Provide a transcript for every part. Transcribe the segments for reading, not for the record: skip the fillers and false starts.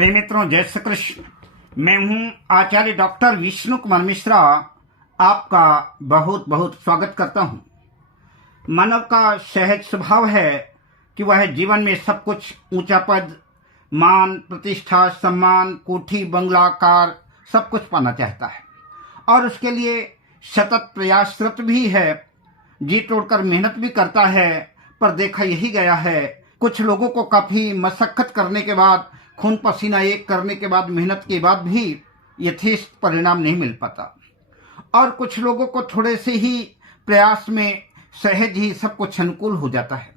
प्रिय मित्रों, जय श्री कृष्ण। मैं हूं आचार्य डॉक्टर विष्णु कुमार मिश्रा। आपका बहुत बहुत स्वागत करता हूं। मानव का सहज स्वभाव है कि वह जीवन में सब कुछ ऊंचा पद, मान, प्रतिष्ठा, सम्मान, कोठी, बंगला, कार सब कुछ पाना चाहता है और उसके लिए सतत प्रयासरत भी है, जी तोड़कर मेहनत भी करता है। पर देखा यही गया है, कुछ लोगों को काफी मशक्कत करने के बाद, खून पसीना एक करने के बाद, मेहनत के बाद भी यथेष्ट परिणाम नहीं मिल पाता और कुछ लोगों को थोड़े से ही प्रयास में सहज ही सब कुछ अनुकूल हो जाता है।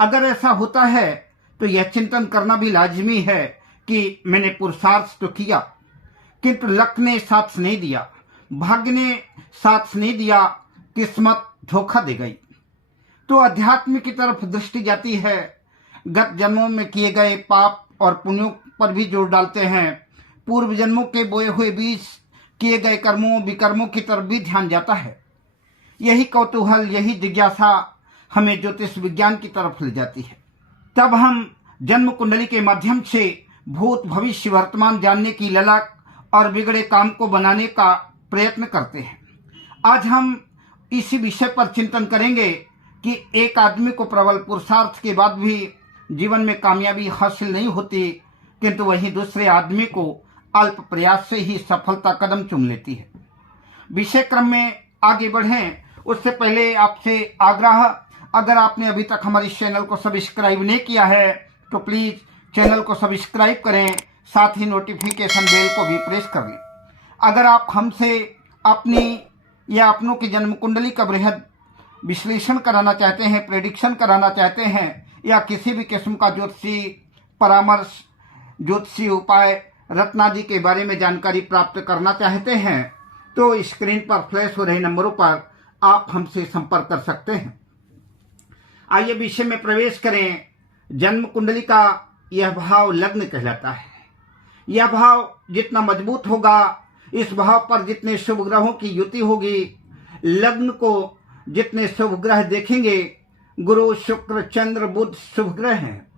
अगर ऐसा होता है तो यह चिंतन करना भी लाजमी है कि मैंने पुरुषार्थ तो किया किंतु लक ने साथ नहीं दिया, भाग्य ने साथ नहीं दिया, किस्मत धोखा दे गई। तो अध्यात्म की तरफ दृष्टि जाती है। गत जन्मों में किए गए पाप और पुण्यों पर भी जोर डालते हैं। पूर्व जन्मों के बोए हुए बीज, किए गए कर्मों विकर्मों की तरफ भी ध्यान जाता है। यही कौतूहल, यही जिज्ञासा हमें ज्योतिष विज्ञान की तरफ ले जाती है। तब हम जन्म कुंडली के माध्यम से भूत भविष्य वर्तमान जानने की ललक और बिगड़े काम को बनाने का प्रयत्न करते हैं। आज हम इसी विषय पर चिंतन करेंगे कि एक आदमी को प्रबल पुरुषार्थ के बाद भी जीवन में कामयाबी हासिल नहीं होती, किंतु वहीं दूसरे आदमी को अल्प प्रयास से ही सफलता कदम चूम लेती है। विषय क्रम में आगे बढ़ें उससे पहले आपसे आग्रह, अगर आपने अभी तक हमारे इस चैनल को सब्सक्राइब नहीं किया है तो प्लीज चैनल को सब्सक्राइब करें, साथ ही नोटिफिकेशन बेल को भी प्रेस कर लें। अगर आप हमसे अपनी या अपनों की जन्म कुंडली का बृहद विश्लेषण कराना चाहते हैं, प्रेडिक्शन कराना चाहते हैं, या किसी भी किस्म का ज्योतिषी परामर्श, ज्योतिषी उपाय, रत्नादि के बारे में जानकारी प्राप्त करना चाहते हैं तो स्क्रीन पर फ्लैश हो रहे नंबरों पर आप हमसे संपर्क कर सकते हैं। आइए विषय में प्रवेश करें। जन्म कुंडली का यह भाव लग्न कहलाता है। यह भाव जितना मजबूत होगा, इस भाव पर जितने शुभ ग्रहों की युति होगी, लग्न को जितने शुभ ग्रह देखेंगे, गुरु, शुक्र, चंद्र, बुध शुभ ग्रह हैं।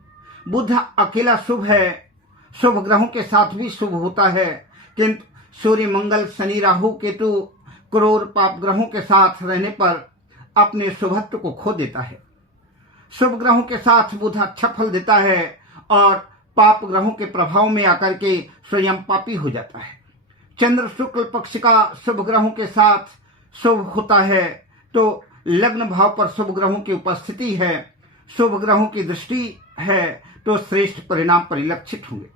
बुध अकेला शुभ है, शुभ ग्रहों के साथ भी शुभ होता है, किंतु सूर्य, मंगल, शनि, राहु, केतु क्रूर पाप ग्रहों के साथ रहने पर अपने शुभत्व को खो देता है। शुभ ग्रहों के साथ बुध अच्छा फल देता है और पाप ग्रहों के प्रभाव में आकर के स्वयं पापी हो जाता है। चंद्र शुक्ल पक्ष का शुभ ग्रहों के साथ शुभ होता है तो लग्न भाव पर शुभ ग्रहों की उपस्थिति है, शुभ ग्रहों की दृष्टि है तो श्रेष्ठ परिणाम परिलक्षित होंगे।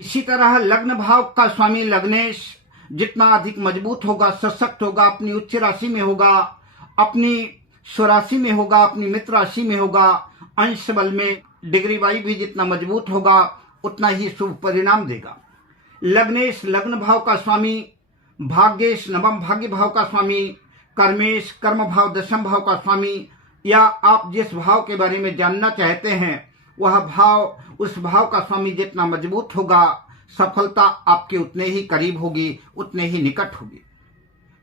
इसी तरह लग्न भाव का स्वामी लग्नेश जितना अधिक मजबूत होगा, सशक्त होगा, अपनी उच्च राशि में होगा, अपनी स्वराशि में होगा, अपनी मित्र राशि में होगा, अंश बल में डिग्री वाई भी जितना मजबूत होगा उतना ही शुभ परिणाम देगा। लग्नेश लग्न भाव का स्वामी, भाग्येश नवम भाग्य भाव का स्वामी, कर्मेश कर्म भाव दशम भाव का स्वामी, या आप जिस भाव के बारे में जानना चाहते हैं वह भाव, उस भाव का स्वामी जितना मजबूत होगा, सफलता आपके उतने ही करीब होगी, उतने ही निकट होगी।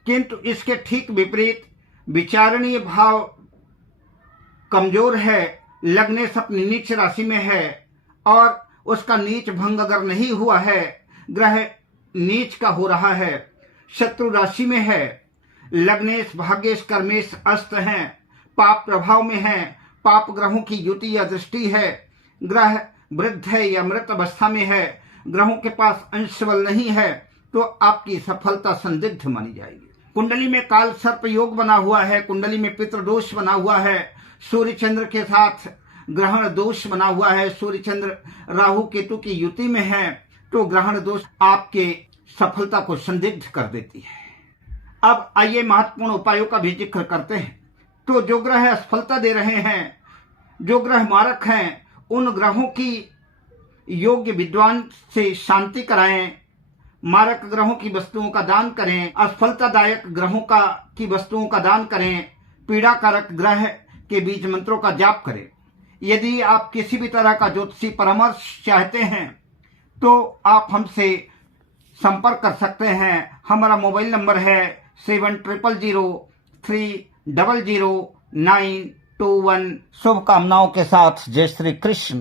किंतु इसके ठीक विपरीत विचारणीय भाव कमजोर है, लग्नेश अपनी नीच राशि में है और उसका नीच भंग अगर नहीं हुआ है, ग्रह नीच का हो रहा है, शत्रु राशि में है, लग्नेश भाग्येश कर्मेश अस्त हैं, पाप प्रभाव में हैं, पाप ग्रहों की युति या दृष्टि है, ग्रह वृद्ध है या मृत अवस्था में है, ग्रहों के पास अंश बल नहीं है, तो आपकी सफलता संदिग्ध मानी जाएगी। कुंडली में काल सर्प योग बना हुआ है, कुंडली में पितृदोष बना हुआ है, सूर्य चंद्र के साथ ग्रहण दोष बना हुआ है, सूर्य चंद्र राहु केतु की युति में है, तो ग्रहण दोष आपके सफलता को संदिग्ध कर देती है। अब आइए महत्वपूर्ण उपायों का भी जिक्र करते हैं। तो जो ग्रह असफलता दे रहे हैं, जो ग्रह मारक हैं, उन ग्रहों की योग्य विद्वान से शांति कराएं, मारक ग्रहों की वस्तुओं का दान करें, असफलतादायक ग्रहों की वस्तुओं का दान करें, पीड़ा कारक ग्रह के बीज मंत्रों का जाप करें। यदि आप किसी भी तरह का ज्योतिषी परामर्श चाहते हैं तो आप हमसे संपर्क कर सकते हैं। हमारा मोबाइल नंबर है 7003000921। शुभकामनाओं के साथ जय श्री कृष्ण।